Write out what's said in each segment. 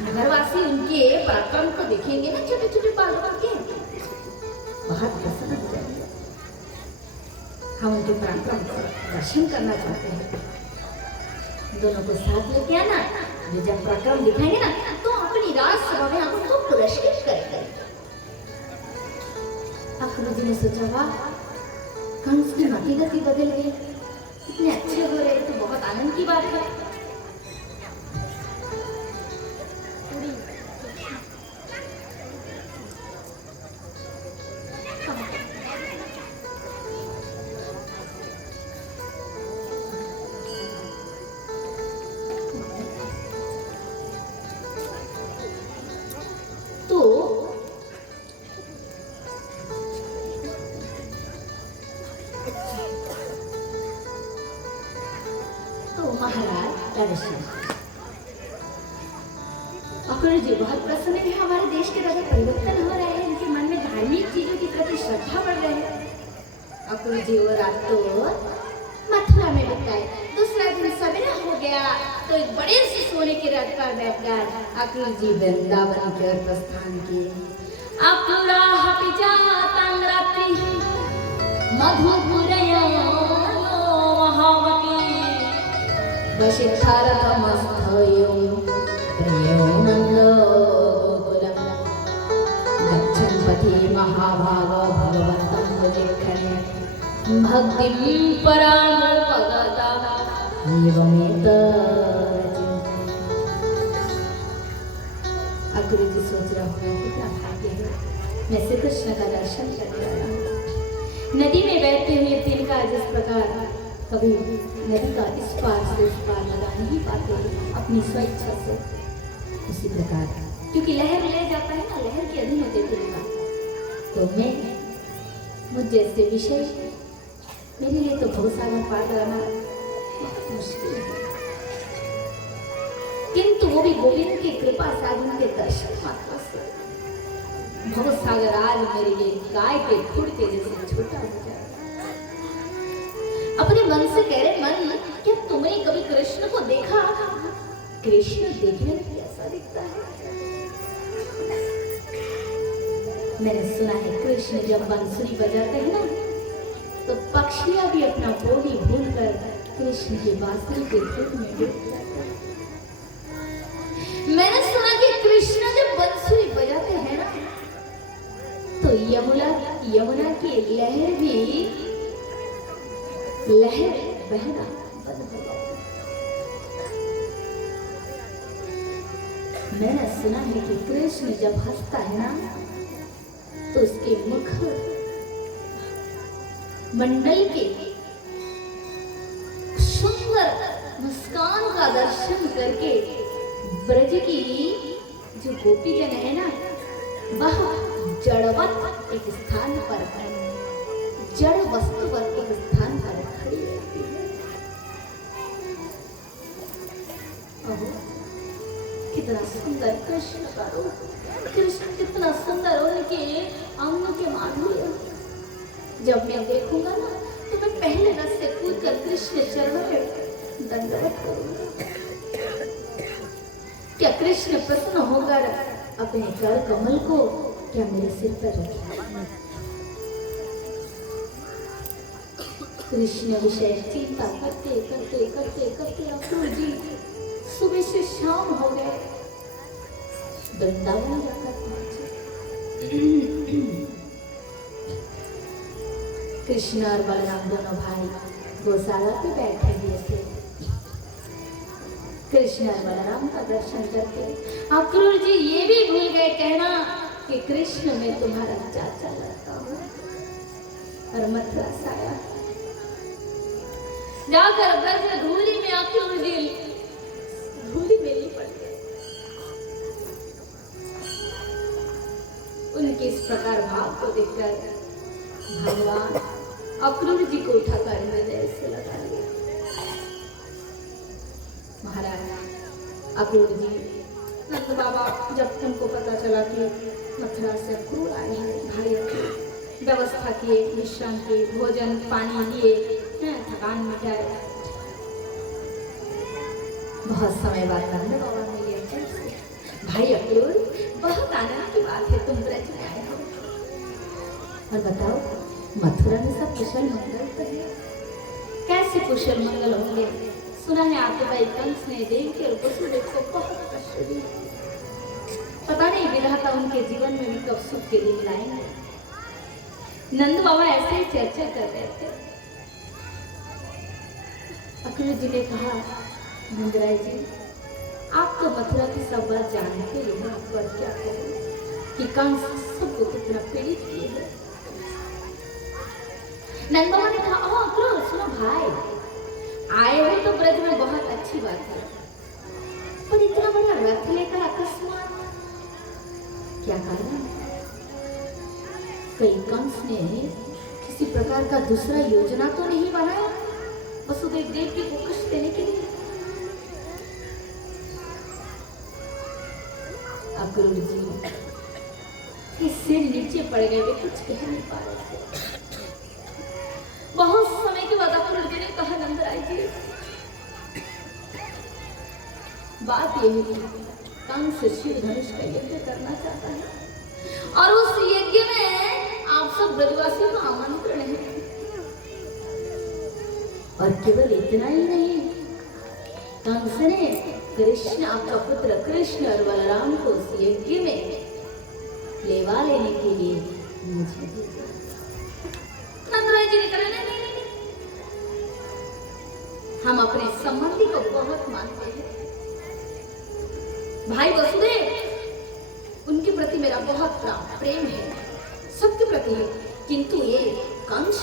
नगरवासी उनके पराक्रम को देखेंगे ना, छोटे छोटे बालकों के, बहुत प्रसन्न हो जाएंगे। हम उनके पराक्रम का दर्शन करना चाहते हैं। दोनों को साथ लेके आना, जो जब पराक्रम दिखाएंगे ना तो अपनी राजसभा में हम उनको पुरस्कृत करेंगे। अक्रूर जी ने सोचा, वाह, कंस की मति गति बदल गई, इतने अच्छे हो रहे तो बहुत आनंद की बात है। अक्रूर जी बहुत प्रसन्न है, हमारे देश के राजा परिवर्तन हो रहे हैं, इनके मन में धार्मिक चीजों के प्रति श्रद्धा बढ़ रही है। अक्रूर जी वो रात तो मथुरा में बिताए। दूसरा दिन सवेरा हो गया तो एक बड़े से सोने के रथ पर बैठकर अक्रूर जी वृंदावन की ओर प्रस्थान किए। अक्रूरा हपिजा तांग्रात्रि मधुपुरयो महावती वशिष्ठारथमस्थयो प्रियो नंदो गोकुलम गच्छन् पथि महाभागो भगवन्तं प्रदिक्षणे भक्तिं परामुपगता अक्रूर जी सोच रहा होगा कितना भाग्य है, मैं श्री कृष्ण का दर्शन करने वाला हूँ। नदी में बहते हुए तिनका जिस प्रकार कभी नदी का इस पार से उस पार लगा नहीं पाते अपनी स्वेच्छा से, उसी प्रकार क्योंकि लहर ले जाता है ना, लहर के अधीन होते तिनका, तो मैं मुझ जैसे विषय मेरे लिए तो भवसागर पार करना बहुत मुश्किल है, किंतु वो भी गोविंद की कृपा से, उनके दर्शन मात्र से भवसागर आज मेरे लिए गाय के खुर के जैसे छोटा हो जाए। अपने मन से कह रहे, मन क्या तुमने कभी कृष्ण को देखा? कृष्ण देखने में कैसा दिखता है? मैंने सुना है कृष्ण जब बांसुरी बजाते हैं ना तो पक्षियां भी अपना बोली भूलकर कृष्ण की बांसुरी के धुन में डूब जाते हैं। मैंने सुना कि कृष्ण जब बांसुरी बजाते हैं ना तो यमुना की लहर भी लहर बहना बंद हो जाती है। मैंने सुना है कि कृष्ण जब हंसता है ना तो उसके मुख मंडल के सुंदर मुस्कान का दर्शन करके ब्रज की जो गोपीजन है ना वह जड़वत एक स्थान पर, जड़ वस्तुवत एक स्थान पर खड़ी रहती है। कितना सुंदर कृष्ण का रूप, कृष्ण कितना सुंदर, उनके अंग के माधुर्य जब मैं देखूंगा ना तो मैं पहले रस से कूदकर कृष्ण चरणों में दंडवत करूंगा। क्या कृष्ण प्रसन्न होकर अपने कर कमल को क्या मेरे सिर पर रखेगा? कृष्ण विषय चिंता करते करते करते करते अक्रूर जी सुबह से शाम हो गए, वृंदावन जाकर पहुंचे। कृष्ण और बलराम दोनों भाई गौशाला पे बैठे हुए थे। कृष्ण और बलराम का दर्शन करके अक्रूर जी ये भी भूल गए कहना कि कृष्ण में तुम्हारा चाचा लगता हूँ और मथुरा साया। जाकर ब्रज धूली में अक्रूर जी धूली में लिपट गए। उनके इस प्रकार भाव को देखकर भगवान अक्रूर जी को उठाकर हृदय से लगा लिया। महाराज अक्रूर जी नंद बाबा जब उनको पता चला कि मथुरा से अक्रूर आए हैं, भाई व्यवस्था किए, विश्राम किए, भोजन पानी लिए, थकान मिटाए। बहुत समय बाद नंद बाबा मिले, भाई अक्रूर, बहुत आनंद की बात है तुम ब्रज में आए हो। और बताओ, मथुरा में सब कुशल मंगल तो है? कैसे कुशल मंगल होंगे? सुना है आपके भाई कंस ने देवकी और वसुदेव को बहुत कष्ट दिया। पता नहीं विधाता उनके जीवन में भी कब सुख के दिन लाएंगे। नंद बाबा ऐसे ही चर्चा कर रहे थे। अक्रूर जी ने कहा, नंदराय जी, आप तो मथुरा की सब बात जानते ही हैं, पर क्या करें कि कंस सबको कितना पीड़ित किए है। नंद बाबा ने कहा, अक्रूर सुनो भाई, आए हो तो ब्रज में बहुत अच्छी बात है, पर इतना बड़ा रथ लेकर अकस्मात क्या कारण? कहीं कंस ने किसी प्रकार का दूसरा योजना तो नहीं बनाया वसुदेव देवकी को कष्ट देने के लिए? अक्रूर जी के सिर नीचे पड़ गए, वे कुछ कह नहीं पा रहे थे। बहुत समय के बाद अक्रूर जी ने कहा, नंदराय जी, बात यह है कि कंस शिव धनुष का यज्ञ करना चाहता है और उस यज्ञ में आप सब ब्रजवासियों का आमंत्रण है। और केवल इतना ही नहीं, कंस ने कृष्ण, आपका पुत्र कृष्ण और बलराम को उस यज्ञ में लेवा लेने के लिए मुझे भेजा। नंदराय जी ने कहा, नहीं, हम अपने संबंधी को बहुत मानते हैं। भाई वसुदेव, उनके प्रति मेरा बहुत प्रेम है, सबके प्रति है, किंतु ये कंस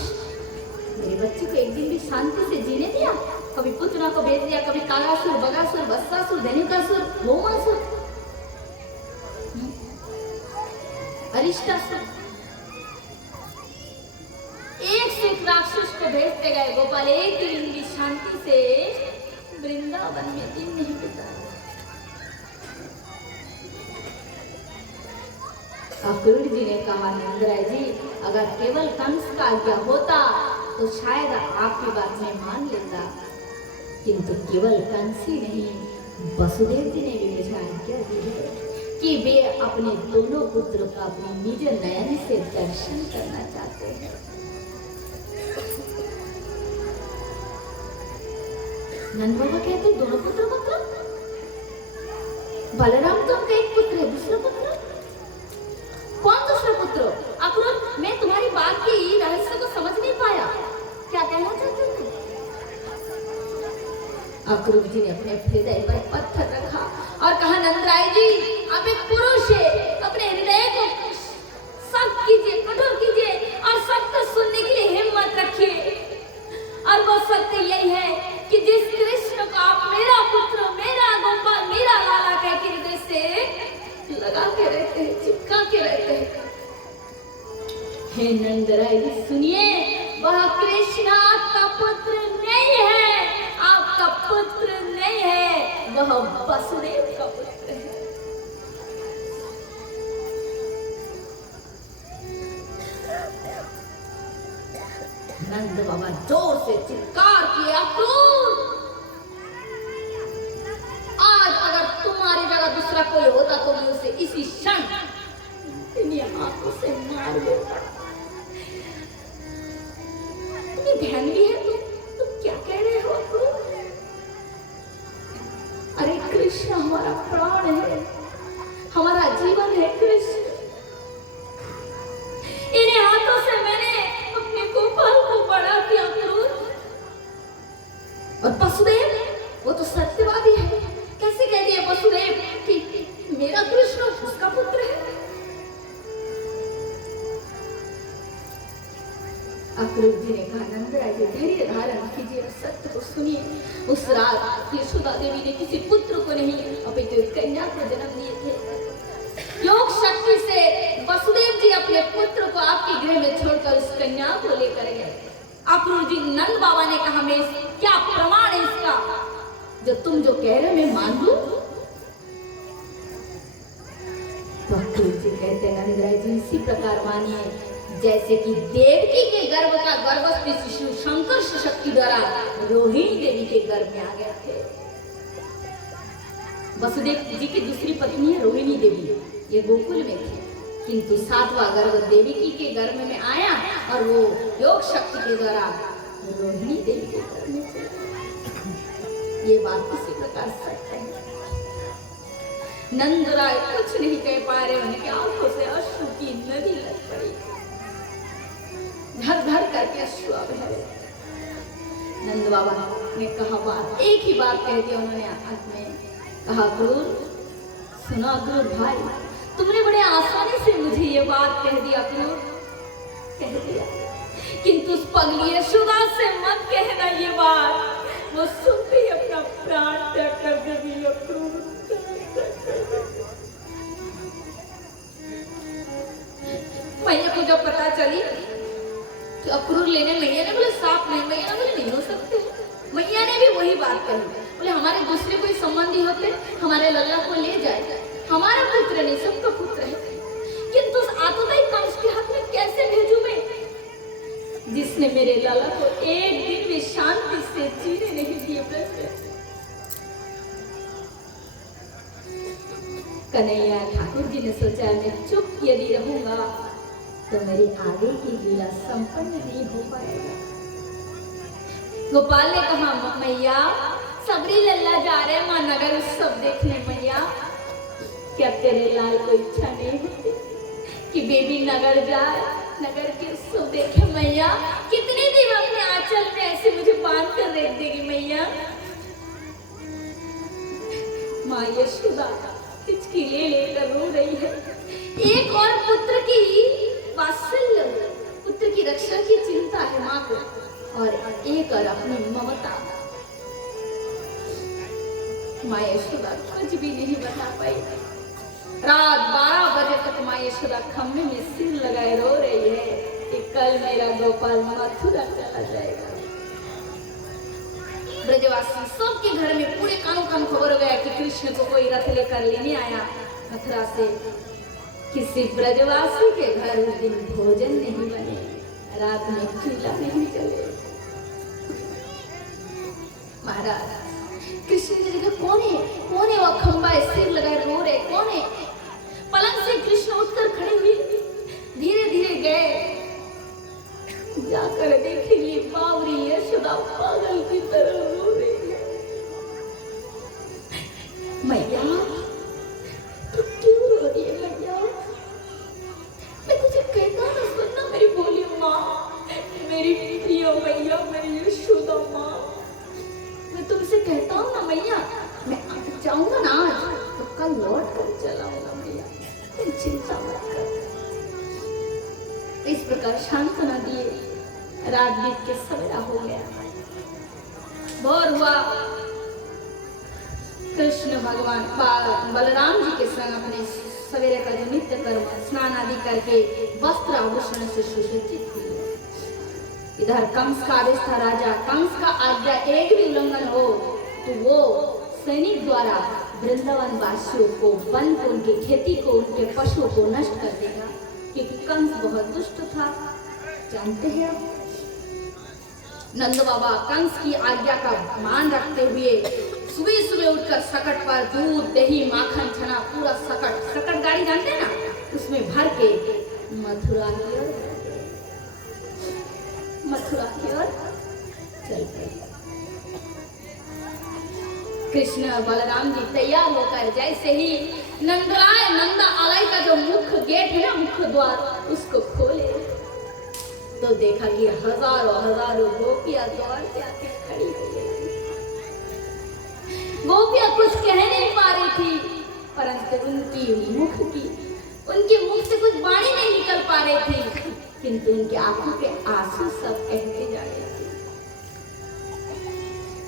मेरे बच्चे को एक दिन भी शांति से जीने दिया? कभी पुतना को भेज दिया, कभी कालासुर, बगासुर, वत्सासुर, धनिकासुर, भौमासुर, अरिष्टासुर, एक से एक राक्षस को भेजते गए गोपाल, एक दिन भी शांति से वृंदावन में दिन नहीं बिताया। अक्रूर जी ने कहा, नंदराय जी, अगर केवल कंस का आज्ञा होता तो शायद आपकी बात में मान लेता, किंतु केवल कंस ही नहीं, वसुदेव जी ने भी मुझे आज्ञा दी है कि वे अपने दोनों पुत्रों का अपने निज नयन से दर्शन करना चाहते हैं। नंद बाबा कहते, दोनों पुत्र मतलब? बलराम तो उनका एक पुत्र है, दूसरा पुत्र कौन? दूसरा पुत्र? अक्रूर, मैं तुम्हारी बात की रहस्य को समझ नहीं पाया, क्या कहना चाहते हो? अक्रूर जी ने अपने हृदय पर पत्थर रखा और कहा, नंदराय जी, आप एक पुरुष है, अपने हृदय को सख्त कीजिए, कठोर कीजिए और सत्य सुनने के लिए हिम्मत रखिए। और वो सत्य यही है कि जिस कृष्ण को आप मेरा पुत्र, मेरा गोपाल, मेरा लाला कह के हृदय से लगा के रहते हैं, चिपका के रहते हैं, हे नंदराय जी सुनिए, वह कृष्ण आपका पुत्र नहीं है, आपका पुत्र नहीं है, वह वसुदेव का पुत्र है। नंद बाबा जोर से चित्कार किए, अक्रूर, आज अगर तुम्हारी जगह दूसरा कोई होता तो मैं उसे इसी क्षण इन हाथों से मार देता। तुम्हें ध्यान भी है? तुम क्या कह रहे हो अक्रूर? अरे कृष्ण हमारा प्राण है, हमारा जीवन है कृष्ण। इन्हीं हाथों से मैंने अपने गोपाल को बड़ा किया अक्रूर। और वसुदेव, वो तो सत्यवादी है, कैसे कह दिया वसुदेव कि मेरा कृष्ण उसका पुत्र है? अक्रूर जी ने कहा, नंदराय जी धैर्य धारण कीजिए और सत्य को सुनिए। उस रात यशोदा देवी ने किसी पुत्र को नहीं अपितु कन्या को जन्म दिए थे। योग शक्ति से वसुदेव जी अपने पुत्र को आपके गृह में छोड़कर उस कन्या को लेकर गए। अक्रूर जी, नंद बाबा ने कहा, मैं क्या प्रमाण है इसका जो तुम जो कह रहे हो मैं मान लूं? तो अक्रूर जी कहते, नंदराय जी इसी प्रकार मानिए जैसे कि देवकी के गर्भ का गर्भस्थ शिशु शंकर शक्ति द्वारा रोहिणी देवी के गर्भ में आ गए थे। वसुदेव जी की दूसरी पत्नी है रोहिणी देवी, ये गोकुल में थी, किंतु सातवां गर्भ देवकी के गर्भ में आया और वो योग शक्ति के द्वारा रोहिणी देवी के गर्भ में चली। ये बात किसी प्रकार सत्य है। नंदराय कुछ नहीं कह पा रहे, उनकी आंखों से अश्रु की नदी लग पड़ी, धर धर करके अश्रु बह रहे। नंद बाबा ने कहा बात, एक ही बात कह दिया उन्होंने अंत में, कहा क्रूर सुनो क्रूर भाई, तुमने बड़े आसानी से मुझे ये बात कह दिया, क्रूर कह दिया, किंतु उस पगली यशोदा से मत कहना ये बात, वो सुनते ही अपना प्राण त्याग कर देगी। क्रूर मैया को जब पता चली कि अक्रूर लेने, मैया ने बोले साफ नहीं, मैया ने बोले नहीं हो सकते। मैया ने भी वही बात कही, बोले हमारे दूसरे कोई संबंधी होते हमारे लल्ला को ले जाए, हमारा पुत्र नहीं सबका पुत्र है, किंतु उस आतताई कंस के हाथ में कैसे भेजूं मैं, जिसने मेरे लाला को एक दिन भी शांति से जीने नहीं दिए। कन्हैया ठाकुर जी ने सोचा मैं चुप यदि रहूंगा तो मेरी आगे की लीला संपन्न नहीं हो पाएगा। गोपाल ने कहा मैया सबरी लल्ला जा रहे मां नगर उत्सव देखने, मैया क्या तेरे लाल को इच्छा नहीं होती कि बेबी नगर जाए, नगर के उत्सव देखे? मैया कितने दिन अपने आंचल में ऐसे मुझे बांध कर रख देगी मैया? माँ यशोदा हिचकी ले लेकर रो रही है। एक और पुत्र की वात्सल्य, पुत्र की रक्षा की चिंता है माँ को, और एक और अपनी ममता। माँ यशोदा कुछ भी नहीं बता पाई। रात 12 बजे तक माँ यशोदा खम्भे में सिर लगाए रो रही है कि कल मेरा गोपाल मथुरा चला जाएगा। ब्रजवासी सबके घर में पूरे कानों कान खबर हो गया कि कृष्ण को कोई रथ लेकर लेने आया मथुरा से। किसी ब्रजवासी के घर उस दिन भोजन नहीं बने, रात में चूल्हा नहीं जले। महाराज कृष्ण की जगह कौन है? कौन है वो खंबा सिर लगाए रो रहे? कौन है? पलंग से कृष्ण उठकर खड़े हुए, धीरे धीरे गए, जाकर देखेंगे बावरी यशोदा पागल की तरह रो रही है। मैया तू क्यों रो रही है? मैया मैं तुझे कहता ना सुनना मेरी बोली माँ, मेरी प्रिय मैया, मेरी यशोदा माँ, मैं तुमसे कहता हूँ ना मैया, मैं जाऊंगा ना आज तो कल लौट कर चलाऊंगा मैया, तुम चिंता मत कर। इस प्रकार सांत्वना दिए। रात बीत के सवेरा हो गया, भोर हुआ। कृष्ण भगवान बलराम जी के संग अपने सवेरे का जो नित्य कर्म स्नान आदि करके वस्त्र आभूषण से सुसज्जित हुए। इधर कंस का आदेश था, राजा कंस का आज्ञा एक भी उल्लंघन हो तो वो सैनिक द्वारा वृंदावन वासियों को, वन को, उनकी खेती को, उनके पशुओं को नष्ट कर देगा, क्योंकि कंस बहुत दुष्ट था, जानते हैं। नंद बाबा कंस की आज्ञा का मान रखते हुए सुबह सुबह उठकर सकट पर दूध, दही, माखन, छना, पूरा सकट गाड़ी जानते हैं ना, उसमें भर के मथुरा की ओर चल पड़े। कृष्ण बलराम जी तैयार होकर जैसे ही नंदा आलय का जो मुख्य गेट है ना, मुख्य द्वार, उसको खोले तो देखा कि हजारों गोपियां द्वार पे आके खड़ी हो गई। गोपियां कुछ कह नहीं पा रही थी, परंतु उनके मुख से कुछ वाणी नहीं निकल पा रही थी, किंतु उनकी आंखों के आंसू सब कहते जा रहे थे।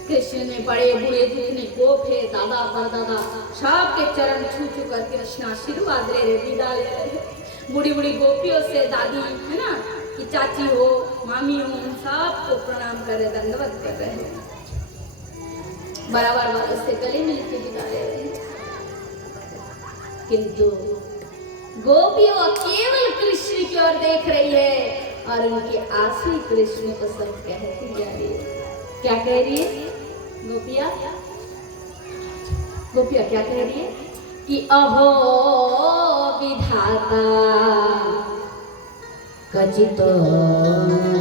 कृष्ण में बड़े बूढ़े जितने गोप है, दादा परदादा, सबके चरण छू कर कृष्ण आशीर्वाद ले रहे, विदा ले रहे। बूढ़ी गोपियों से दादी है ना, कि चाची हो, मामी हो, उन सबको प्रणाम कर रहे, दंडवत कर रहे हैं, बराबर उससे गले मिलके विदा ले रहे हैं। किंतु गोपियों केवल कृष्ण की ओर देख रही है और उनके आंसू कृष्ण को सब कहती जा रही है। क्या कह रही है गोपियां? गोपिया क्या कह रही है कि अहो विधाता कचित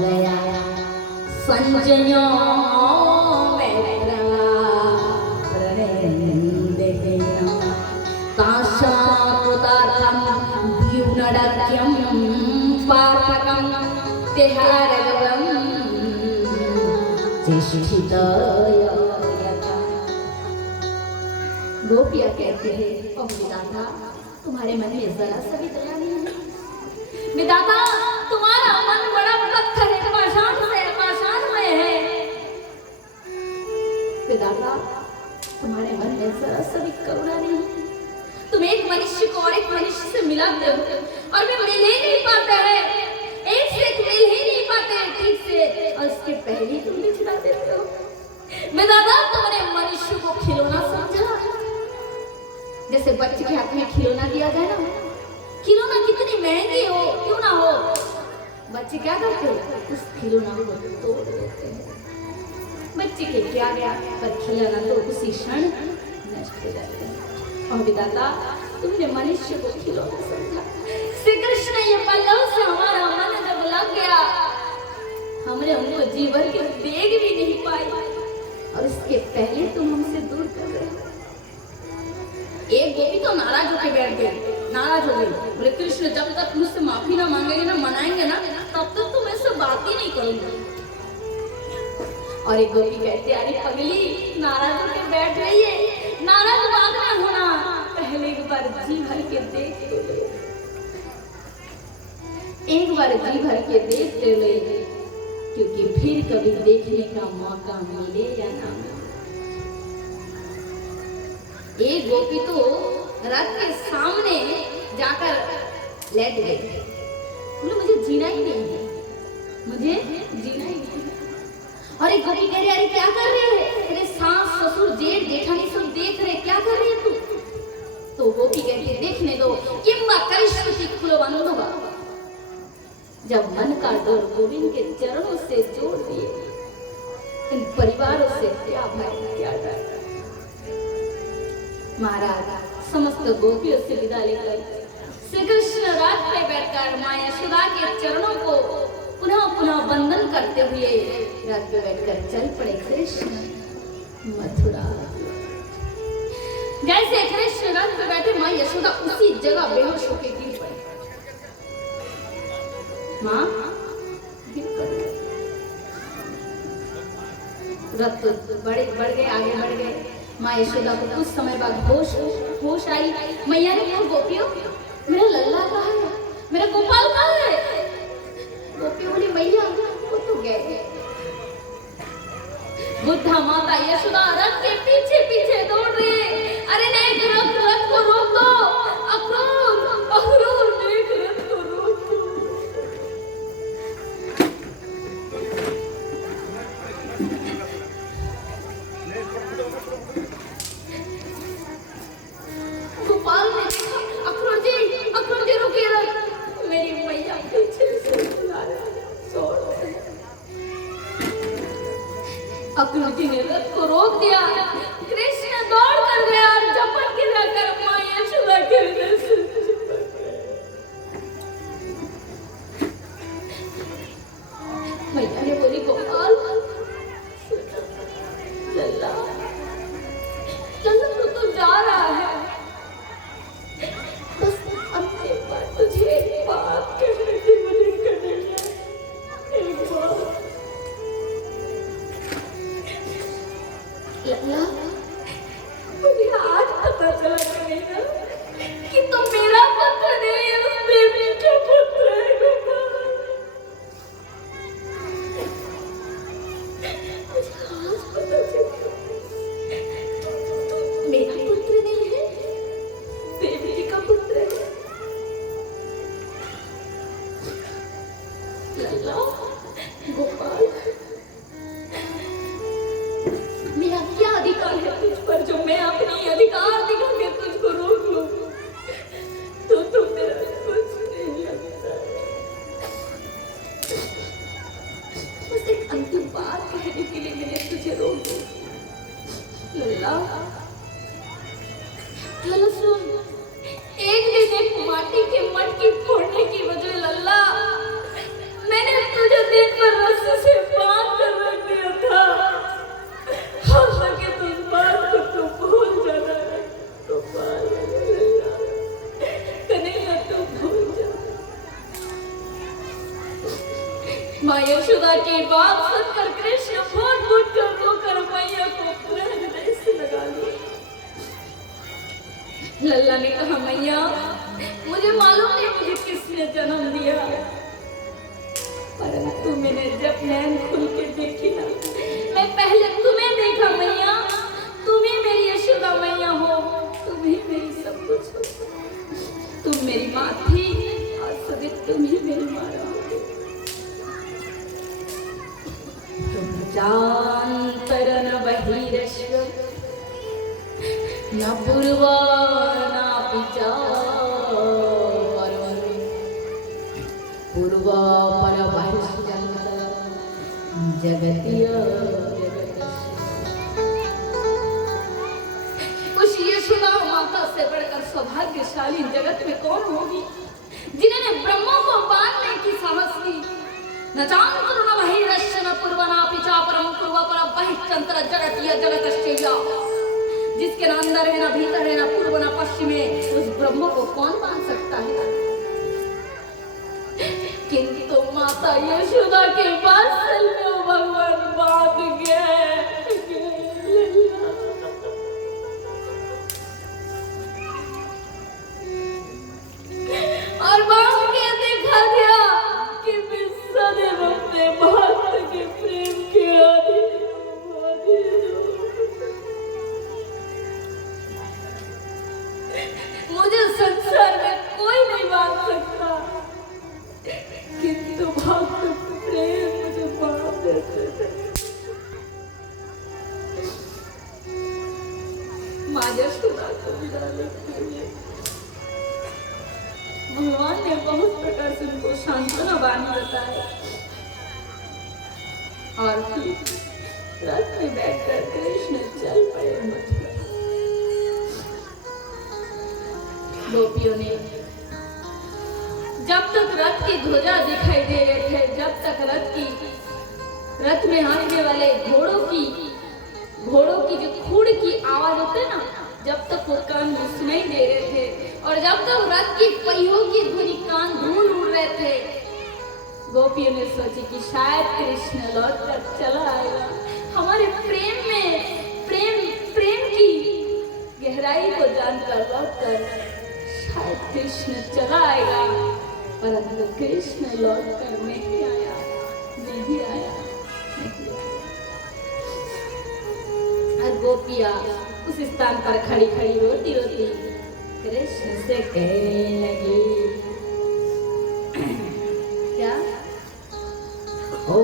दया संजयो व्यूनडक्यं पार्थकं तेहारगवं चेष्टितय। गोपिया कहते हैं ओ विधाता तुम्हारे मन में जरा सा भी दया नहीं है। विधाता तुम्हारा मन बड़ा पत्थर है, पाषाणमय है। विधाता तुम्हारे मन में जरा सा भी करुणा नहीं है। तुम एक मनुष्य को और एक मनुष्य से मिलाते हो और वे मिल ही नहीं पाते हैं, एक से एक मिल ही नहीं पाते हैं ठीक से, और उसके पहले ही तुम बिछड़ा देते हो। विधाता तुमने मनुष्य को खिलौना समझा, जैसे बच्चे के हाथ में खिलौना दिया जाए ना, खिलौना कितनी महंगी हो क्यों ना हो, बच्चे क्या करते हैं उस खिलौना को तोड़ देते हैं। बच्चे के क्या गया पर खिलौना तो उसी क्षण नष्ट हो जाता है। और विधाता तुमने मनुष्य को खिलौना समझा। श्री कृष्ण ये पल्लव से हमारा मन जब लग गया, हमने उनको जीवन के देख भी नहीं पाई और इसके पहले तुम हमसे दूर कर गए। एक गोपी तो नाराज होकर बैठ गई, नाराज हो गई, बोले कृष्ण जब तक मुझसे माफी ना मांगेंगे ना मनाएंगे ना तब तक तुम ऐसे बात ही नहीं करूंगी। और एक गोपी कहती अरे पगली नाराज होकर बैठ रही है, नाराज बाद में होना, पहले एक बार जी भर के देख ले, एक बार जी भर के देख ले, क्योंकि फिर कभी देखने का मौका मिले या ना मिले। एक गोपी तो रथ के सामने जाकर लेट गई, बोले मुझे जीना ही नहीं है, मुझे जीना ही नहीं है। और एक गोपी कह रही अरे क्या कर रहे हैं, तेरे सास ससुर जेठ जेठानी सब देख रहे, क्या कर रही है तू। तो गोपी कहती देखने दो किंबा करिष्यति कुलबंधव। जब मन का डोर गोविंद के चरणों से जोड़ दिए, इन परिवारों से क्या भय क्या डर। महाराज समस्त गोपियों से विदा लेकर श्री कृष्ण रात पे बैठकर मां यशोदा के चरणों को पुनः पुनः वंदन करते हुए रात पे बैठकर चल पड़े कृष्ण मथुरा। जैसे कृष्ण रथ पे बैठे मां यशोदा उसी जगह बेहोश होकर गिर पड़ी। मां गिर पड़ी, रथ तो बढ़ गए, आगे बढ़ गए। मां यशोदा को कुछ समय बाद होश आई। मैया ने कहा गोपियों मेरा लल्ला कहाँ है, मेरा गोपाल कहाँ है। गोपी बोली मैया वो तो गए। बुद्धा माता यशोदा रथ के पीछे पीछे दौड़ रहे। अरे नहीं रथ को रोक दो, अक्रूर देख रथ को रोक दो। गोपाल ने अक्रूर जी रुकिए रथ, मेरी मैया पीछे से बुला रहे। अक्रूर जी ने रथ को रोक दिया। कृष्ण दौड़ कर गया और झपट के जाकर मां यशोदा के हृदय से मैया ने बोली गोपाल लल्ला तो जा रहा है, बस अपने बार तुझे एक बात कहने की मुझे कन्हैया, एक बात। लल्ला माँ यशोदा की बात सुनकर कृष्ण फूट फूट कर रोकर मैया को अपने हृदय से लगा लिया। लल्ला ने कहा, मैया मुझे मालूम नहीं मुझे किसने जन्म दिया, परंतु मैंने जब नैन खुल के देखी ना, मैं पहले तुम्हें देखा मैया। तुम ही मेरी यशोदा मैया हो, तुम ही मेरी सब कुछ हो। तुम मेरी माँ थी और सभी तुम ही मेरी माँ रहोगे। जानतर न बहिरश्व न पूर्वा न पिचा पूर्वा पर जगतीय उस यशोदा माता से बढ़कर सौभाग्यशाली जगत में कौन होगी, जिन्होंने ब्रह्मा को बांधने की साहस की। न जानतर न बहिरश्व न पूर्वा न पिचा परम पूर्वा पर बहिश्चंतर जगतीय जगतश्चैया। जिसके न अंदर है, न भीतर है, न पूर्व न पश्चिम है, उस ब्रह्म को कौन बांध सकता है। किंतु माता यशोदा के वात्सल में वो भगवान बांध गए और बांध के दिखा दिया कि मैं सदैव अपने भक्त के प्रेम के अधीन हूं। मुझे संसार में कोई नहीं बांध सकता, किंतु भक्त प्रेम मुझे बांध देते थे। माँ यशोदा को विदा लेते हुए भगवान ने बहुत प्रकार से उनको सांत्वना वाणी बताया और फिर रथ में बैठकर कृष्ण चल पड़े मथुरा। गोपियों ने जब तक रथ की ध्वजा दिखाई दे रहे थे, जब तक रथ में आने वाले घोड़ों की जो खूड़ की आवाज होती है ना, जब तक वो कान में सुनाई दे रहे थे और जब तक रथ की पहियों की ध्वनि कान धूल उड़ रहे थे, गोपियों ने सोची कि शायद कृष्ण लौट कर चला आएगा। हमारे प्रेम में प्रेम की गहराई को जानकर लौट कर शायद कृष्ण चला आएगा, परंतु कृष्ण लौट कर नहीं आया। और गोपियां उस स्थान पर खड़ी रोती कृष्ण से कहने लगी, क्या ओ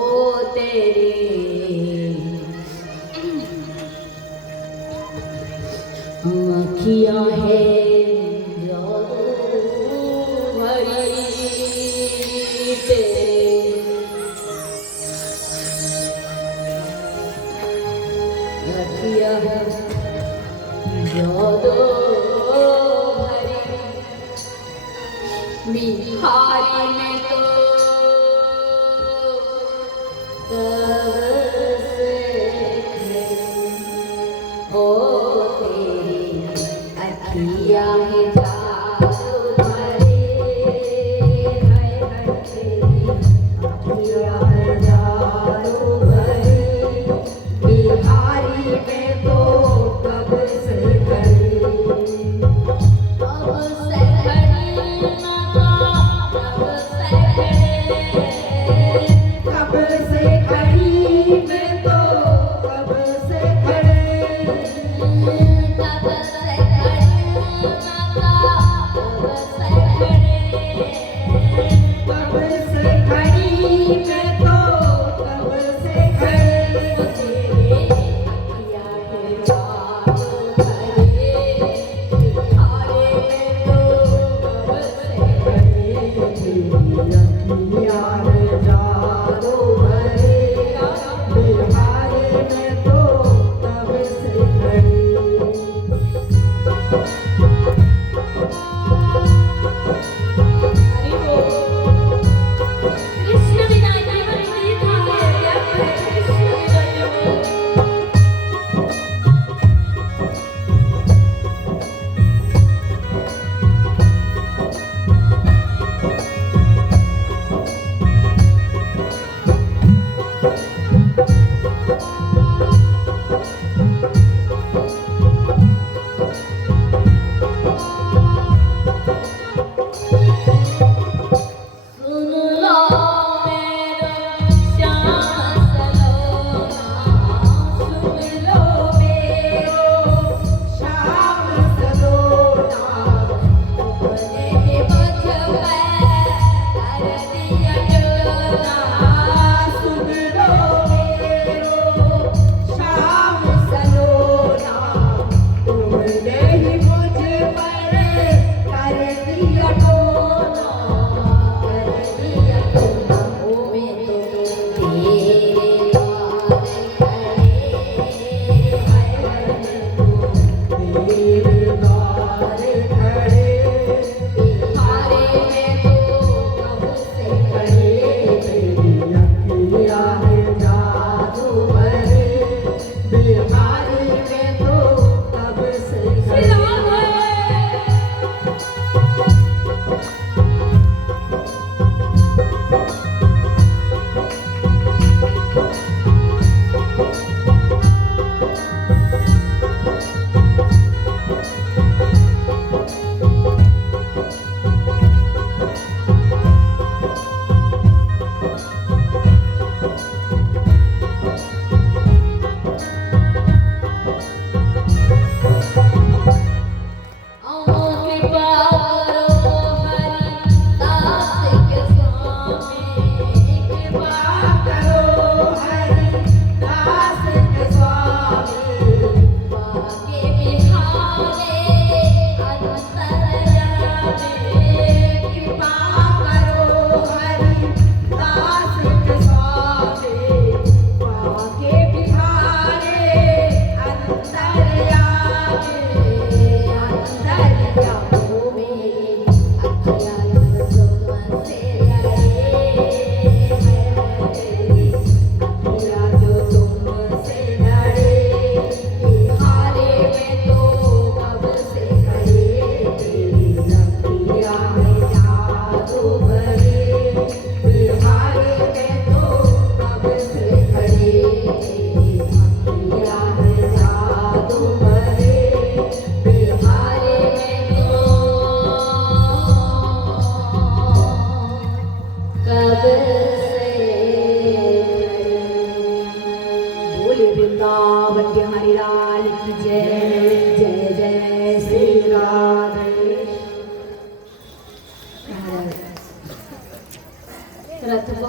तेरे अखियां है बिहारी में तो हो तेरी अखियाँ है जादू भरी, अखियाँ है जादू भरी, बिहारी में तो कब से खड़ी अब से खड़ी ना कब से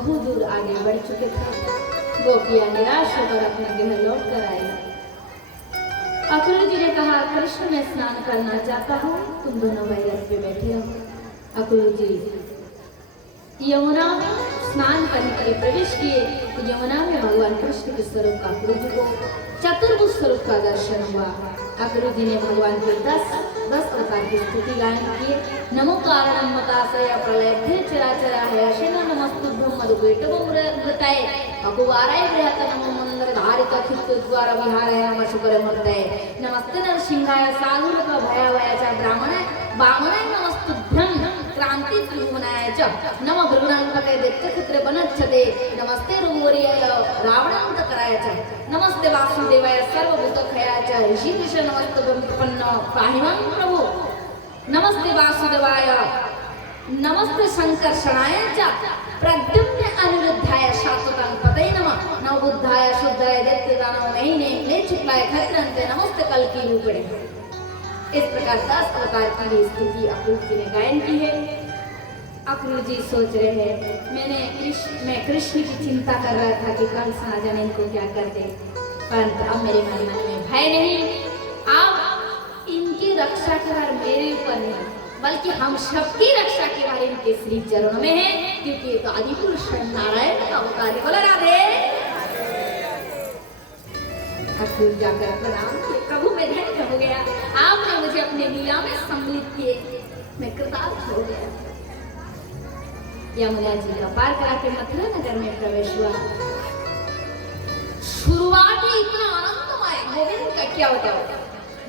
बहुत दूर आगे बढ़ चुके थे। गोपियां निराश होकर अपने गृह लौट कर आई। अक्रूर जी ने कहा, कृष्ण मैं स्नान करना चाहता हूँ, तुम दोनों भाई रथ पे बैठे हो। अक्रूर जी यमुना में स्नान करने के लिए प्रवेश किए तो यमुना में भगवान कृष्ण के स्वरूप का अक्रूर जी को चतुर्भुज स्वरूप का दर्शन हुआ। अक्रूर जी ने भगवान के 10 अवतार की स्तुति गायन किए। नमो कारणम मताशय प्रलयभ्य चराचरा हयशेन नमस्तुभ्यं मधुपेटवं मृताय अकुवाराय बृहत नमो मंदर धारित खित्तद्वार विहाराय नमः शुक्रमूर्तये नमस्ते नरसिंहाय साधुरक भयावय च ब्राह्मणाय वामनाय नमस्तुभ्यं क्रांति त्रिभुवनाय च नमः भृगुणाङ्कते दैत्यक्षत्रे वनच्छते नमस्ते रुवर्याय रावणान्तकराय च नमस्ते वासुदेवाय सर्वभूतखयाय च ऋषिकेश नमस्तुभ्यं प्रपन्न पाहि मां प्रभु नमस्ते वासुदेवाय नमस्ते संकर्षणाय च प्रद्युम्न अनिरुद्धाय शाश्वतं पतये नमः नवबुद्धाय शुद्धाय दैत्यदानव महीने क्लेशक्लाय खत्रन्ते नमस्ते कल्की रूपिणे। इस प्रकार 10 अवतार की स्तुति अक्रूर जी ने गायन की है। अक्रूर जी सोच रहे हैं मैं कृष्ण की चिंता कर रहा था कि कंस ना जाने इनको क्या कर दे, परंतु अब मेरे मन में भय नहीं, अब इनकी रक्षा के बारे मेरे ऊपर नहीं बल्कि हम सबकी रक्षा के बारे इनके श्री चरणों में है, क्योंकि ये तो आदि पुरुष नारायण का अवतार है। बोला राधे। अक्रूर जाकर प्रणाम किए, प्रभु मैं धन्य हो गया, आपने मुझे अपने लीला में सम्मिलित किए, मैं कृतार्थ हो गया। यमुना जी का पार करा के मथुरा नगर में प्रवेश हुआ। शुरुआत ही इतना आनंदमय गोविंद का क्या होता।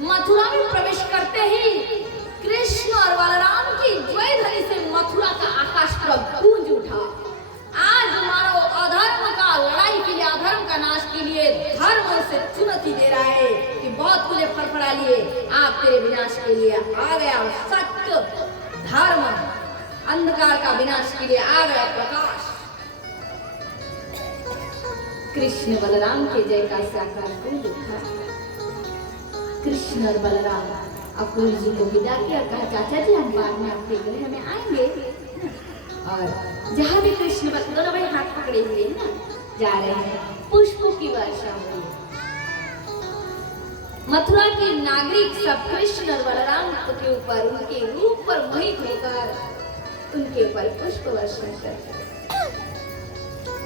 मथुरा में प्रवेश करते ही कृष्ण और बलराम की जय ध्वनि से मथुरा का आकाश पर गूंज उठा। आज मानो अधर्म का लड़ाई के लिए, अधर्म का नाश के लिए धर्म से चुनौती दे रहा है कि बहुत तुझे फड़फड़ा लिए, आप तेरे विनाश के लिए आ गया सत्य धर्म, अंधकार का विनाश के लिए आ गया प्रकाश। कृष्ण बलराम के जय का साकार गूंज उठा। कृष्ण और बलराम अक्रूर जी को विदा किया, कहा चाचा जी हम बाद में आपके गृह में आएंगे। और जहाँ भी कृष्ण दोनों भाई हाथ पकड़े हुए ना जा रहे हैं, पुष्पों की वर्षा हुई। मथुरा के नागरिक सब कृष्ण और बलराम के ऊपर, उनके रूप पर मोहित होकर उनके ऊपर पुष्प वर्षा करते।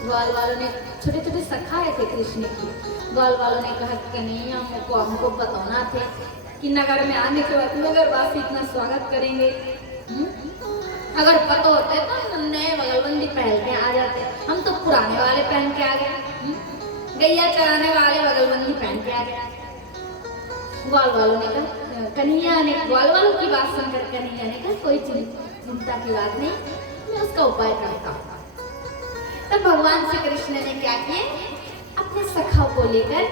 ग्वाल वालों ने छोटे छोटे सखाए थे कृष्ण की। ग्वाल वालों ने कहा कि नहीं हमको बताना थे कि नगर में आने के बाद नगरवासी इतना स्वागत करेंगे, अगर पता होते तो नए बगलबंदी पहन के आ जाते, हम तो पुराने वाले पहन के आ गए, गैया चराने वाले बगलबंदी पहन के आ गए। ग्वाल वालों ने कहा, कन्हैया ने ग्वाल वालों की बात सुनकर कन्हैया ने कहा कोई चिंता की बात नहीं, मैं उसका उपाय करता हूँ। तब भगवान श्री कृष्ण ने क्या किए, अपने सखा को लेकर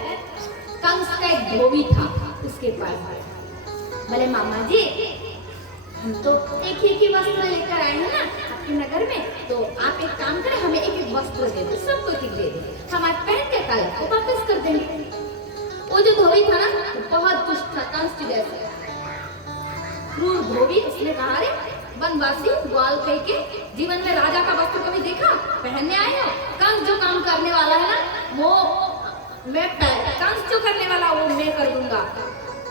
कंस का एक धोबी था उसके पास बोले मामा जी हम तो एक ही वस्त्र लेकर आए हैं ना आपके नगर में, तो आप एक काम करें हमें एक वस्त्र दे दो, सबको एक दे दो, हम आज पहन के कल को वापस कर देंगे। वो जो धोबी था ना बहुत दुष्ट था, कंस जैसा क्रूर धोबी। उसने कहा अरे वनवासी ग्वाल कह के जीवन में राजा का वस्त्र कभी देखा, पहनने आए हो? कंस जो काम करने वाला है ना वो मैं कंस जो करने वाला वो मैं कर दूंगा,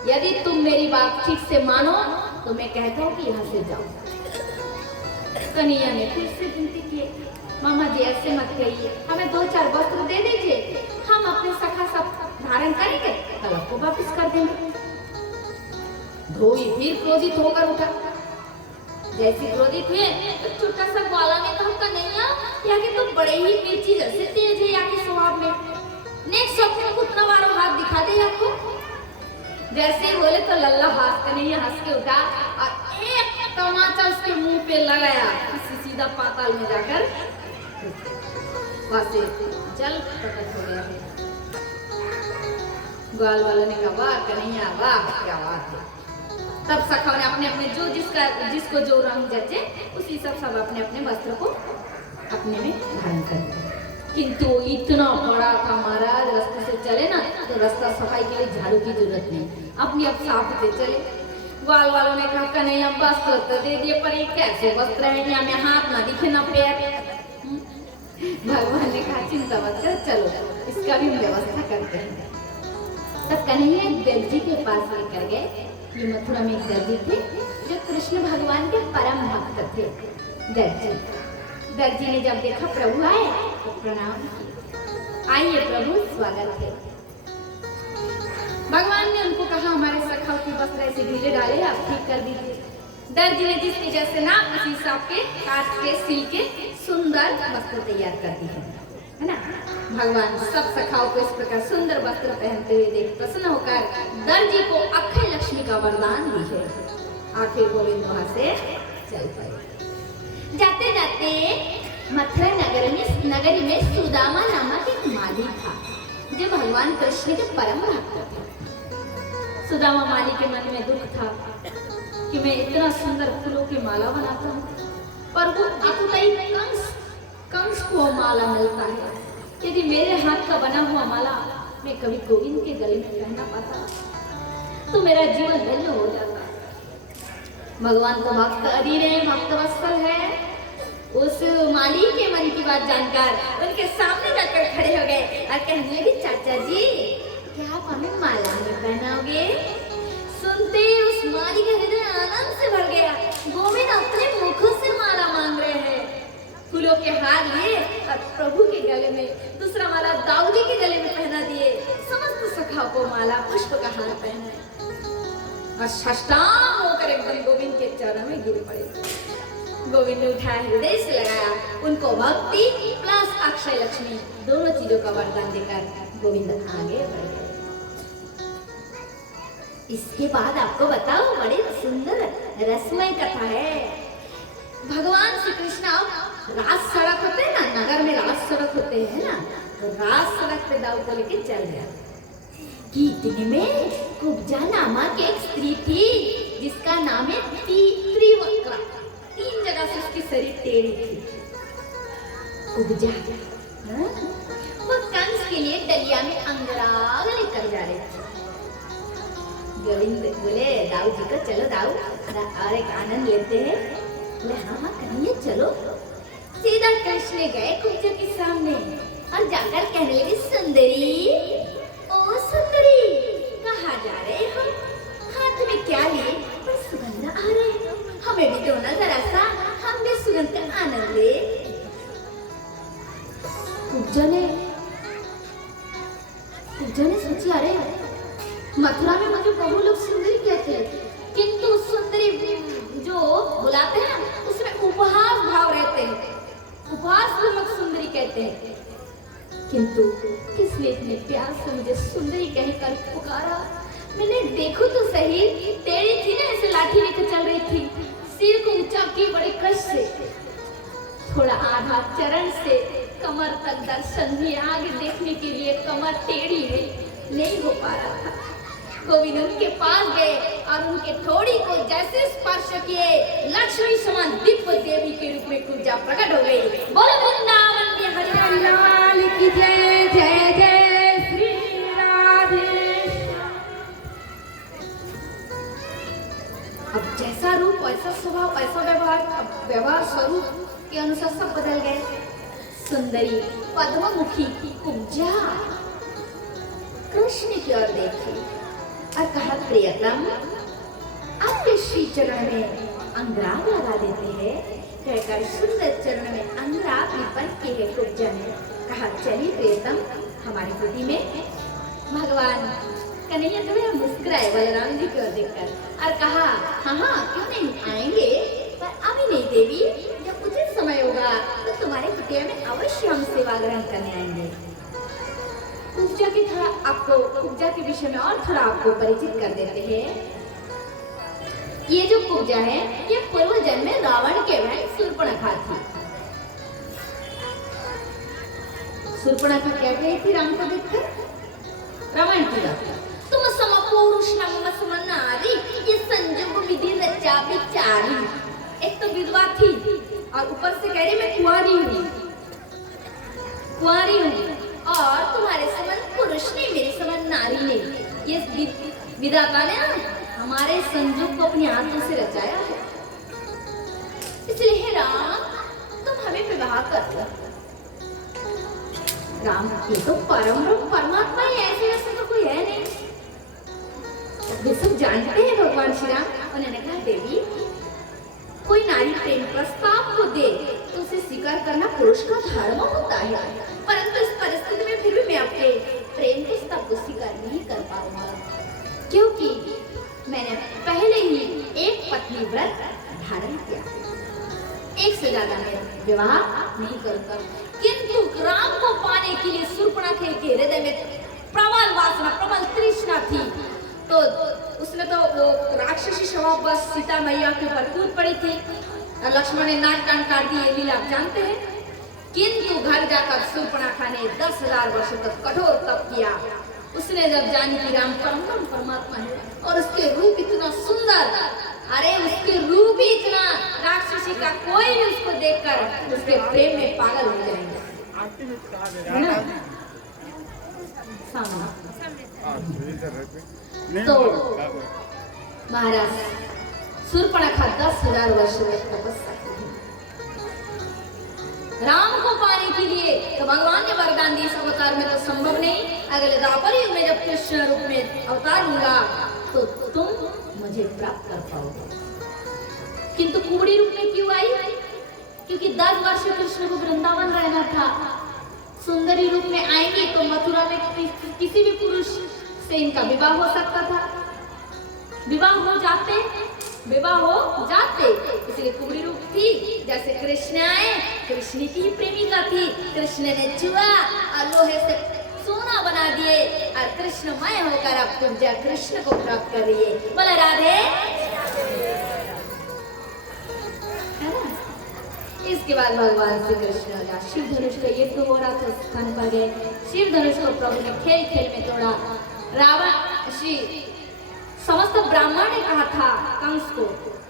यदि तुम मेरी बात ठीक से मानो तो मैं कहता हूँ कि यहाँ से जाओ। कन्हैया ने फिर से विनती की, मामा जी ऐसे मत कहिए, हमें 2-4 वस्त्र दे दीजिए, हम अपने सखा सब धारण करेंगे, कल आपको वापस कर देंगे। धोबी फिर क्रोधित होकर उठा। जैसे क्रोधित हुए तो छोटा सा ग्वाला ने कहा कन्हैया यहाँ के तो बड़े ही मिर्ची जैसे तेज है यहाँ के स्वभाव में, नेक्स्ट स्वप्न को उतना बार हाथ दिखा दे आपको। जैसे बोले तो लल्ला कन्हैया हंस के उठा और एक तमाचा उसके मुंह पे लगाया, सीधा पाताल में जाकर वहां से जल प्रकट हो गया। ग्वाल वालों ने कहा वाह कन्हैया वाह क्या बात है। तब सखा ने अपने अपने जिसको जो रंग जचे उसी सब अपने अपने वस्त्र को अपने में धारण कर दिया। किंतु इतना बड़ा था महाराज, रास्ते से चले ना तो रास्ता सफाई के लिए झाड़ू की जरूरत नहीं, अपनी अब साफ होते चले। ग्वाल वालों ने कहा कन्हैया वस्त्र तो दे दिए पर ये कैसे वस्त्र है, यहाँ में हाथ ना दिखे ना पैर। भगवान ने कहा चिंता मत कर, चलो इसका भी व्यवस्था करते हैं। तब कन्हैया एक दर्जी के पास लेकर गए। ये मथुरा में एक दर्जी थे जो कृष्ण भगवान के परम भक्त थे। दर्जी ने जब देखा प्रभु आए तो प्रणाम किया। आइए प्रभु, स्वागत है। भगवान ने उनको कहा हमारे सखाओं की वस्त्र ऐसे ढीले डाले, आप ठीक कर दीजिए। दर्जी ने जिसके जैसे नाप उसी हिसाब के काट के सिल के सुंदर वस्त्र तैयार कर दी है ना। भगवान सब सखाओं को इस प्रकार सुंदर वस्त्र पहनते हुए देख प्रसन्न होकर दर्जी को अक्षय लक्ष्मी का वरदान दी है। आखिर गोविंद वहां से चल पड़े। जाते जाते मथुरा नगरी में सुदामा नामक एक माली था जो भगवान कृष्ण के परम भक्त थे। सुदामा माली के मन में दुख था कि मैं इतना सुंदर फूलों की माला बनाता हूँ, पर वो अतुताई कंस को माला मिलता है। यदि मेरे हाथ का बना हुआ माला मैं कभी गोविंद के गले में पहना पाता तो मेरा जीवन धन्य हो जाता। भगवान तो भक्त अधीर है, भक्त वत्सल है। उस माली के मन की बात जानकर उनके सामने जाकर खड़े हो गए और कहने लगे, चाचा जी क्या आप हमें माला में पहनाओगे? सुनते उस माली का हृदय आनंद से भर गया। गोविंद अपने मुखों से माला मांग रहे हैं। फूलों के हार लिए और प्रभु के गले में दूसरा माला दाऊद जी के गले में पहना दिए। समस्त सखाओं को माला पुष्प का हार पहनाए और साष्टांग होकर एकदम गोविंद के चरणों में गिर पड़े। गोविंद ने उठाया, हृदय से लगाया, उनको भक्ति प्लस अक्षय लक्ष्मी दोनों चीजों का वरदान देकर गोविंद आगे बढ़ गए। इसके बाद आपको बताओ, बड़ी सुंदर रसमय कथा है। भगवान श्री कृष्ण राज सड़क होते हैं ना, नगर में राज सड़क होते हैं ना, तो राज सड़क पे दाऊ को लेके चल गया कि इतने में कुब्जा नामक एक स्त्री थी जिसका नाम है त्रिवक्रा। 3 जगह से उसकी शरीर टेढ़ी थी। कुब्जा वो कंस के लिए डलिया में अंगराग लेकर जा रहे थे। गोविंद बोले, दाऊ जी को चलो दाऊ और एक आनंद लेते हैं। बोले हाँ कन्हैया चलो। सीधा कृष्ण गए कुब्जा के सामने और जाकर कहने लगे, सुंदरी ओ सुंदरी, कहाँ जा रहे हो? हाथ में क्या लिए? पर सुगंध आ रहे, हमें भी दो ना जरा सा, हम भी सुगंध का आनंद ले। कुब्जा ने सोची, अरे मथुरा में मुझे बहु लोग सुंदरी कहते हैं, किंतु सुंदरी जो बुलाते हैं उसमें उपहास भाव रहते हैं, उपहास पूर्वक सुंदरी कहते हैं। किंतु किसने इतने प्यार से मुझे सुंदरी कहकर पुकारा? मैंने देखो तो सही, टेढ़ी थी ना, ऐसे लाठी लेकर चल रही थी, सिर को ऊंचा किए बड़े कष्ट से, थोड़ा आधा चरण से कमर तक दर्शन भी, आगे देखने के लिए कमर टेढ़ी है, नहीं हो पा रहा था। गोविंद उनके पास गए और उनके थोड़ी को जैसे स्पर्श किए, लक्ष्मी समान दिव्य देवी के रूप में कुब्जा प्रकट हो गई। बोलो वृंदावन के हरि लाल की जय, जय जय श्री राधे। अब जैसा रूप वैसा स्वभाव ऐसा व्यवहार, अब व्यवहार स्वरूप के अनुसार सब बदल गए। सुंदरी पद्ममुखी कुब्जा कृष्ण की ओर देखी और कहा, प्रियतम आपके श्री चरण में अंगराग लगा देते हैं। कहकर सुंदर चरण में अंगराग लिपट के है कुब्जा ने कहा, चलिए प्रियतम हमारी कुटी में। भगवान कन्हैया थोड़ा मुस्कुराए बलराम जी की ओर देखकर और कहा, हाँ क्यों नहीं आएंगे, पर अभी नहीं देवी, जब उचित समय होगा तो तुम्हारे कुटिया में अवश्य हम सेवा ग्रहण करने आएंगे। कुब्जा की थोड़ा आपको कुब्जा के विषय में और थोड़ा आपको परिचित कर देते हैं। ये जो कुब्जा है ये पूर्व जन्म में रावण के बहन शूर्पणखा थी। शूर्पणखा क्या कही थी राम को देखकर? रावण की बात, तुम समपुरुष नम समनारी, ये संजोग विधि रचा विचारी। एक तो विधवा थी और ऊपर से कह रही मैं कुंवारी हूँ और तुम्हारे समान पुरुष ने, मेरे समान नारी ने, ये विधाता ने हमारे संजोग को अपने हाथों से रचाया है। इसलिए हे राम तुम हमें विवाह कर दो। राम ये तो परम रूप परमात्मा ही, ऐसे ऐसे तो कोई है नहीं। वे सब जानते हैं भगवान श्री राम। उन्होंने कहा देवी, कोई नारी प्रेम प्रस्ताव को दे तो उसे स्वीकार करना पुरुष का धर्म होता है, परंतु इस परिस्थिति में फिर भी मैं अपने प्रेम प्रस्ताव को स्वीकार नहीं कर पाऊंगा, क्योंकि मैंने पहले ही एक पत्नी व्रत धारण किया, एक से ज्यादा मैं विवाह नहीं करूंगा। किंतु राम को पाने के लिए शूर्पणखा के हृदय में प्रबल वासना, प्रबल तृष्णा थी, तो उसने तो वो राक्षसी स्वभाव बस सीता मैया के ऊपर कूद पड़ी थी और लक्ष्मण ने नाक कान काट दिए, लीला आप जानते हैं। किंतु घर जाकर शूर्पणखा ने 10,000 वर्ष तक कठोर तप किया। उसने जब जानी कि राम परम परमात्मा है और उसके रूप इतना सुंदर, अरे उसके रूप ही इतना, राक्षसी का कोई भी उसको देखकर उसके प्रेम में पागल हो जाएंगे, है ना? तो महाराज शूर्पणखा 10,000 वर्ष तक तपस्या की। राम को पाने के लिए तो भगवान ने वरदान दिया, इस अवतार में तो संभव नहीं, अगले द्वापर युग में जब कृष्ण रूप में अवतार लूंगा तो तुम मुझे प्राप्त कर पाओगे। किंतु कुबड़ी रूप में क्यों आई? क्योंकि 10 वर्ष कृष्ण को वृंदावन रहना था। सुंदरी रूप में आएंगे तो मथुरा में किसी भी पुरुष से इनका विवाह हो सकता था, विवाह हो जाते, इसलिए कुबड़ी रूप थी। जैसे कृष्ण आए, कृष्ण की प्रेमिका थी, कृष्ण ने छुआ और लोहे से सोना बना दिए और कृष्णमय होकर अब पूजा कृष्ण को प्राप्त कर रही है। बोला राधे। इसके बाद भगवान श्री कृष्ण का शिव धनुष का युद्ध हो रहा था, स्थान पर गए। शिव धनुष को प्रभु ने खेल खेल में तोड़ा। रावण श्री समस्त ब्राह्मण ने कहा था कंस को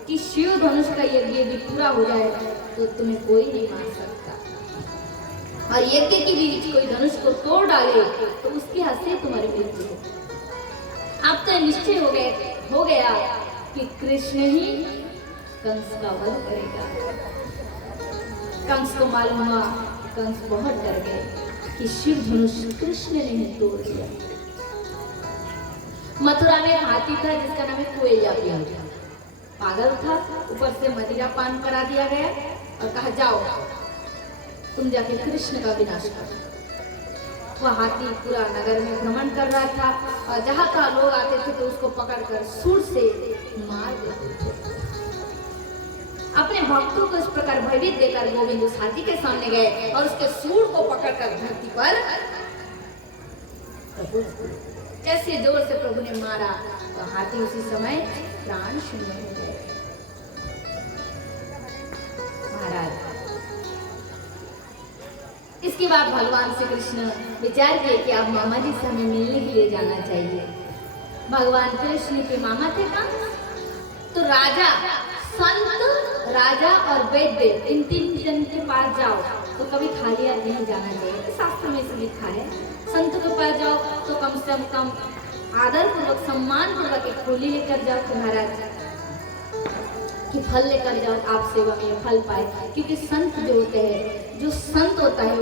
कि शिव धनुष का यज्ञ भी पूरा हो जाए तो तुम्हें कोई नहीं मार सकता, और यज्ञ के बीच कोई धनुष को तोड़ डाले तो उसके हाथ से तुम्हारी मृत्यु हो। अब तो निश्चय हो गया कि कृष्ण ही कंस का वध करेगा। कंस को मालूम हुआ, कंस बहुत डर गए कि शिव धनुष कृष्ण ने ही तोड़ दिया। मथुरा में एक हाथी था जिसका नाम है कोयला पिया, पागल था, ऊपर से मदिरा पान करा दिया गया और कहा जाओ तुम जाके कृष्ण का विनाश करो। वह हाथी पूरा नगर में भ्रमण कर रहा था और जहां तहां लोग आते थे तो उसको पकड़कर सूंड से मार देते थे। अपने भक्तों को इस प्रकार भयभीत देकर गोविंद उस हाथी के सामने गए और उसके सूंड को पकड़कर धरती पर जैसे जोर से प्रभु ने मारा तो हाथी उसी समय प्राण शून्य हो गए। महाराज इसके बाद भगवान श्री कृष्ण विचार किए कि अब मामा जी से हमें मिलने के लिए जाना चाहिए। भगवान कृष्ण के मामा थे कंस, तो राजा, संत, राजा और वैद्य इन 3 जन के पास जाओ तो कभी खाली हाथ नहीं जाना चाहिए। शास्त्र में इसे लिखा है संत के पास जाओ तो कम से कम आदर पूर्वक, सम्मान पूर्वक एक खोली लेकर जाओ कि महाराज कि फल लेकर जाओ, आप सेवा में फल पाए। क्योंकि संत जो होते हैं, जो संत होता है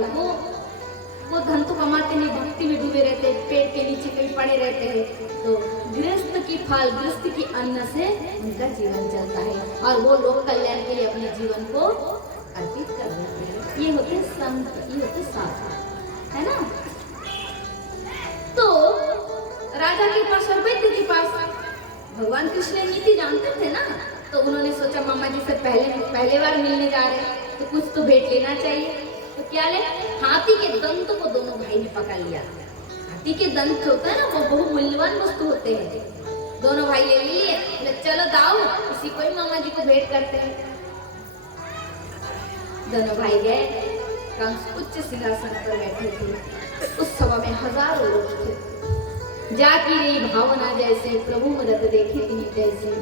वो धन तो कमाते नहीं, भक्ति में डूबे रहते हैं, पेट के नीचे कहीं पड़े रहते हैं। तो गृहस्थ की फल, गृहस्थ की अन्न से उनका जीवन चलता है और वो लोक कल्याण के लिए अपने जीवन को अर्पित कर देते हैं। ये होते संत, ये होते साधु, है ना। तो राजा के पास और वैद्य के पास भगवान कृष्ण नीति जानते थे ना, तो उन्होंने सोचा मामा जी से पहले बार मिलने जा रहे हैं तो कुछ तो भेंट लेना चाहिए। तो क्या ले? हाथी के दंत को दोनों भाई ने पकड़ लिया। हाथी के दंत होता है ना, वो बहुत मूल्यवान वस्तु होते हैं। दोनों भाई ले लिए, चलो दाओ इसी को ही मामा जी को भेंट करते हैं। दोनों भाई गए, कंस उच्च सिंहासन पर बैठे थे। उस सभा में हजारों लोग थे। जाकी रही भावना जैसे प्रभु मदद देखे तिनी तैसी,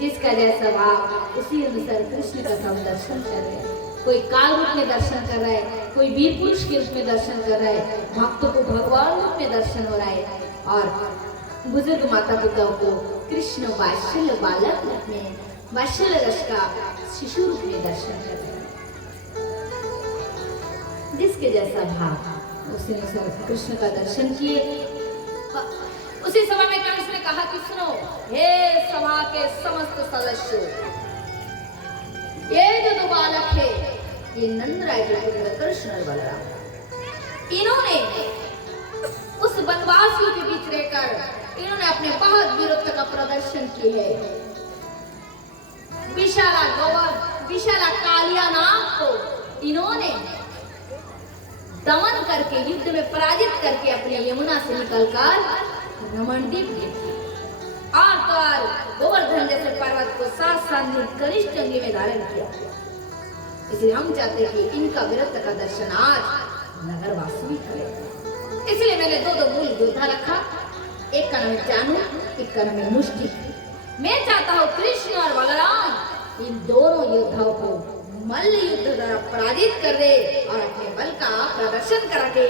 जिसका जैसा भाव उसी अनुसार कृष्ण का सब दर्शन कर रहे हैं। कोई काल रूप में दर्शन कर रहा है, कोई वीर पुरुष के रूप में दर्शन कर रहा है, भक्तों को भगवान रूप में दर्शन हो रहा है और बुजुर्ग माता पिताओं को कृष्ण वात्सल्य बालक रूप में, वात्सल्य रस का शिशु रूप में दर्शन कर रहे हैं। जिसके जैसा भाव उसने कृष्ण का दर्शन किए। उसी समय में कंस ने कहा कि सुनो, हे सभा के समस्त सदस्यों, ये जो दो बालक है, ये नंदराय के पुत्र कृष्ण और बलराम, इन्होंने उस वनवासियों के बीच रहकर इन्होंने अपने बहुत वीरत्व का प्रदर्शन किया है। विशाला गौर, विशाला कालिया नाग को इन्होंने दमन करके, युद्ध में पराजित करके अपने यमुना से निकलकर रमणदीप गए और तो और गोवर्धन जैसे पर्वत को 7 सांधि कनिष्ठ अंगी में धारण किया। इसलिए हम चाहते हैं कि इनका वीरत्व का दर्शन आज नगर वासी करें। इसलिए मैंने दो मूल योद्धा रखा, एक का नाम है चाणू, एक का नाम है मुष्टि। मैं चाहता हूँ कृष्ण और बलराम इन दोनों योद्धाओं को मल्ल युद्ध द्वारा पराजित कर दे और अपने बल का प्रदर्शन करा के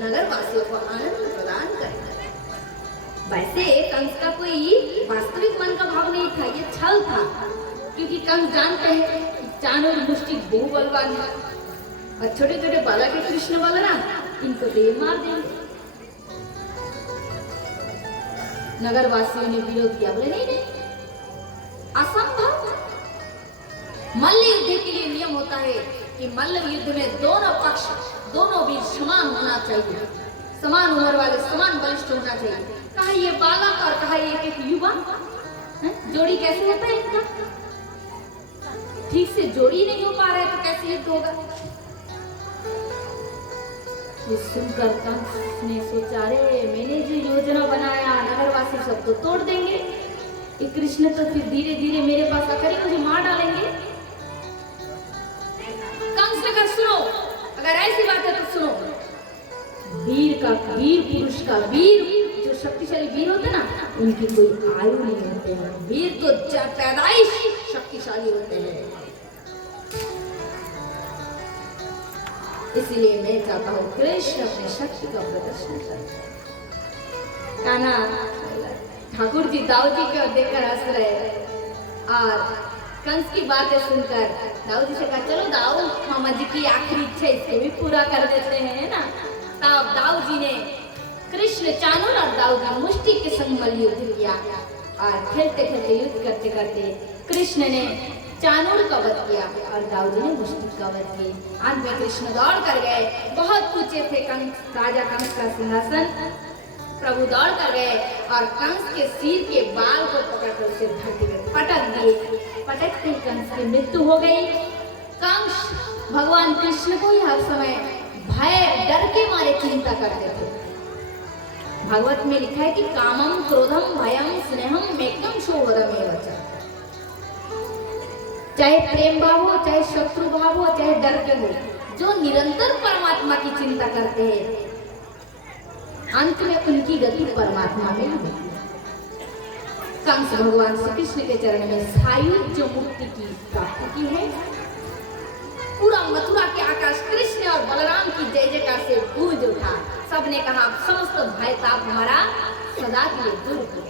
नगर वासियों को आनंद प्रदान करे। वैसे कंस का कोई वास्तविक मन का भाव नहीं था, ये छल था, क्योंकि कंस जानते हैं चाणू और मुष्टि बहु बलवान है और छोटे छोटे बालक के कृष्ण बलराम, इनको तो ये मार देंगे। नगर वासियों ने विरोध किया, बोले नहीं नहीं, असंभव। मल्ल युद्ध के लिए नियम होता है कि मल्ल युद्ध में दोनों पक्ष, दोनों वीर समान होना चाहिए, समान उम्र वाले, समान बलिष्ठ होना चाहिए। कहा ये बालक और कहा ये एक युवा, जोड़ी कैसे होता है इनका? ठीक से जोड़ी नहीं हो पा रहा है तो कैसे युद्ध होगा? ये सुनकर कंस ने सोचा, अरे मैंने जो योजना बनाया नगरवासी सब तो तोड़ देंगे, ये कृष्ण तो फिर धीरे धीरे मेरे पास आकर ही मुझे मार डालेंगे। कंस ने कहा सुनो, अगर ऐसी बात है तो सुनो, वीर का, वीर पुरुष का, वीर जो शक्तिशाली वीर होते ना, उनकी कोई आयु नहीं होते हैं, वीर तो पैदाइश शक्तिशाली होते हैं। इसलिए मैं चाहता हूँ कृष्ण अपनी शक्ति का प्रदर्शन करें। कान्हा ठाकुर जी दाऊ जी को देखकर हंस रहे और कंस की बातें सुनकर दाऊ जी से कहा, चलो दाऊ, मामा जी की आखिरी इच्छा इसको भी पूरा कर देते हैं ना। तब दाऊ जी ने कृष्ण चाणूर और दाऊ जी मुष्टि के संग मल्ल युद्ध किया और खेलते खेलते युद्ध करते करते कृष्ण ने चाणूर का वध किया और दाऊ जी ने मुष्टि का वध की। अंत में कृष्ण दौड़ कर गए, बहुत ऊंचे थे कंस, राजा कंस का सिंहासन। प्रभु दौड़ कर गए और कंस के सिर के बाल को पकड़कर उसे धरती में पटक दिए। पटकते कंस की मृत्यु हो गई। कंस भगवान कृष्ण को ही हर समय भय, डर के मारे चिंता करते थे। भागवत में लिखा है कि कामम क्रोधम भयम स्नेहम मेकम शोभदमेव च। चाहे प्रेम भाव हो, चाहे शत्रु भाव हो, चाहे डर के हो, जो निरंतर परमात्मा की चिंता करते हैं अंत में उनकी गति परमात्मा में होती है। कंस भगवान श्री कृष्ण के चरण में सायुज्य मुक्ति की प्राप्ति की है। पूरा मथुरा के आकाश कृष्ण और बलराम की जय जयकार से गूंज उठा। सबने कहा समस्त भय ताप हमारा सदा के लिए दूर हो गया।